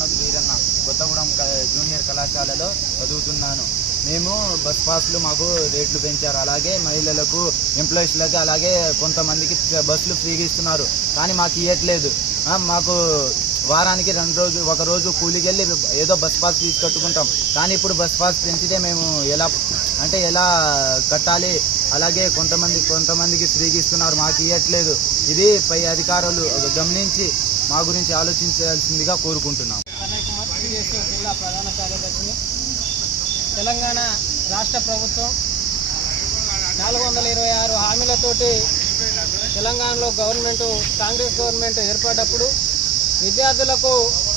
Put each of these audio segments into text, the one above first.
Manav Veeranna Kothagudem junior కళాశాలలో చదువుతున్నాను. మేము బస్ పాస్లు మాకు రేట్లు పెంచారు. అలాగే మహిళలకు ఎంప్లాయీస్లకి అలాగే కొంతమందికి బస్సులు ఫ్రీగా ఇస్తున్నారు. కానీ మాకు ఇవ్వట్లేదు మాకు వారానికి రెండు రోజు ఒక రోజు కూలికి వెళ్ళి ఏదో బస్ పాస్ ఫీజు కట్టుకుంటాం. కానీ ఇప్పుడు బస్ పాస్ పెంచితే మేము ఎలా అంటే ఎలా కట్టాలి? అలాగే కొంతమంది కొంతమందికి ఫ్రీగా ఇస్తున్నారు. మాకు ఇవ్వట్లేదు ఇది పై అధికారులు గమనించి మా గురించి ఆలోచించాల్సిందిగా కోరుకుంటున్నాం. టీడీఎస్ జిల్లా ప్రధాన కార్యదర్శిని. తెలంగాణ రాష్ట్ర ప్రభుత్వం నాలుగు వందల ఇరవై ఆరు హామీలతోటి తెలంగాణలో గవర్నమెంట్ కాంగ్రెస్ గవర్నమెంట్ ఏర్పడ్డప్పుడు విద్యార్థులకు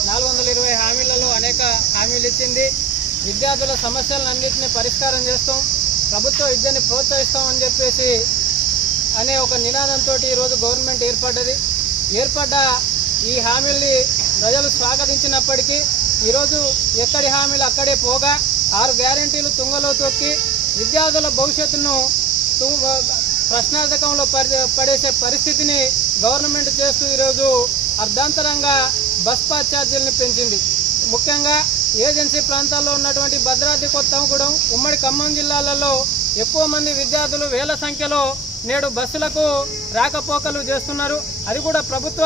నాలుగు వందల ఇరవై హామీలలో అనేక హామీలు ఇచ్చింది. విద్యార్థుల సమస్యలన్నింటినీ పరిష్కారం చేస్తాం ప్రభుత్వ విద్యని ప్రోత్సహిస్తామని చెప్పేసి అనే ఒక నినాదంతో ఈరోజు గవర్నమెంట్ ఏర్పడ్డది. ఏర్పడ్డ ఈ హామీల్ని ప్రజలు స్వాగతించినప్పటికీ ఈరోజు ఎక్కడి హామీలు అక్కడే పోగా ఆరు గ్యారంటీలు తుంగలో తొక్కి విద్యార్థుల భవిష్యత్తును ప్రశ్నార్థకంలో పడేసే పరిస్థితిని గవర్నమెంట్ చేస్తూ ఈరోజు అర్ధాంతరంగా బస్ పాస్ ఛార్జీలను పెంచింది. ముఖ్యంగా ఏజెన్సీ ప్రాంతాల్లో ఉన్నటువంటి భద్రాద్రి కొత్తగూడెం ఉమ్మడి ఖమ్మం జిల్లాలలో ఎక్కువ మంది విద్యార్థులు వేల సంఖ్యలో నేడు బస్సులకు రాకపోకలు చేస్తున్నారు. అది కూడా ప్రభుత్వ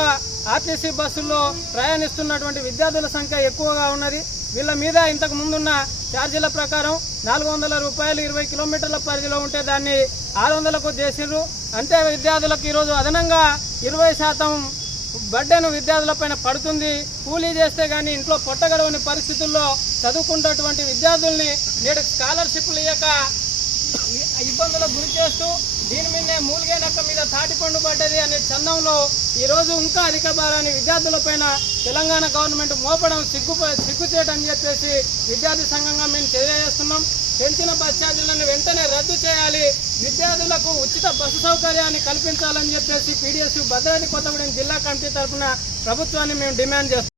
ఆర్టీసీ బస్సుల్లో ప్రయాణిస్తున్నటువంటి విద్యార్థుల సంఖ్య ఎక్కువగా ఉన్నది. వీళ్ళ మీద ఇంతకు ముందున్న ఛార్జీల ప్రకారం నాలుగు వందల రూపాయలు ఇరవై కిలోమీటర్ల పరిధిలో ఉంటే దాన్ని ఆరు వందలకు చేసిర్రు. అంటే విద్యార్థులకు ఈరోజు అదనంగా ఇరవై శాతం బడ్డెను విద్యార్థులపైన పడుతుంది. కూలీ చేస్తే కానీ ఇంట్లో పొట్టగడవని పరిస్థితుల్లో చదువుకున్నటువంటి విద్యార్థుల్ని నేడు స్కాలర్షిప్లు ఇయ్యక ఇబ్బందులకు గురి చేస్తూ దీని మీదనే మూలిగే నక్క మీద తాటిపండు పడ్డది అనే చందంలో ఈరోజు ఇంకా అధిక భారాన్ని విద్యార్థులపైన తెలంగాణ గవర్నమెంట్ మోపడం సిగ్గు సిగ్గుచేటని చెప్పేసి విద్యార్థి సంఘంగా మేము తెలియజేస్తున్నాం. పెంచిన బస్ ఛార్జీలను వెంటనే రద్దు చేయాలి. విద్యార్థులకు ఉచిత బస్సు సౌకర్యాన్ని కల్పించాలని చెప్పేసి పీడిఎస్ భద్రాద్రి కొత్తగూడెం జిల్లా కమిటీ తరఫున ప్రభుత్వాన్ని మేము డిమాండ్ చేస్తున్నాం.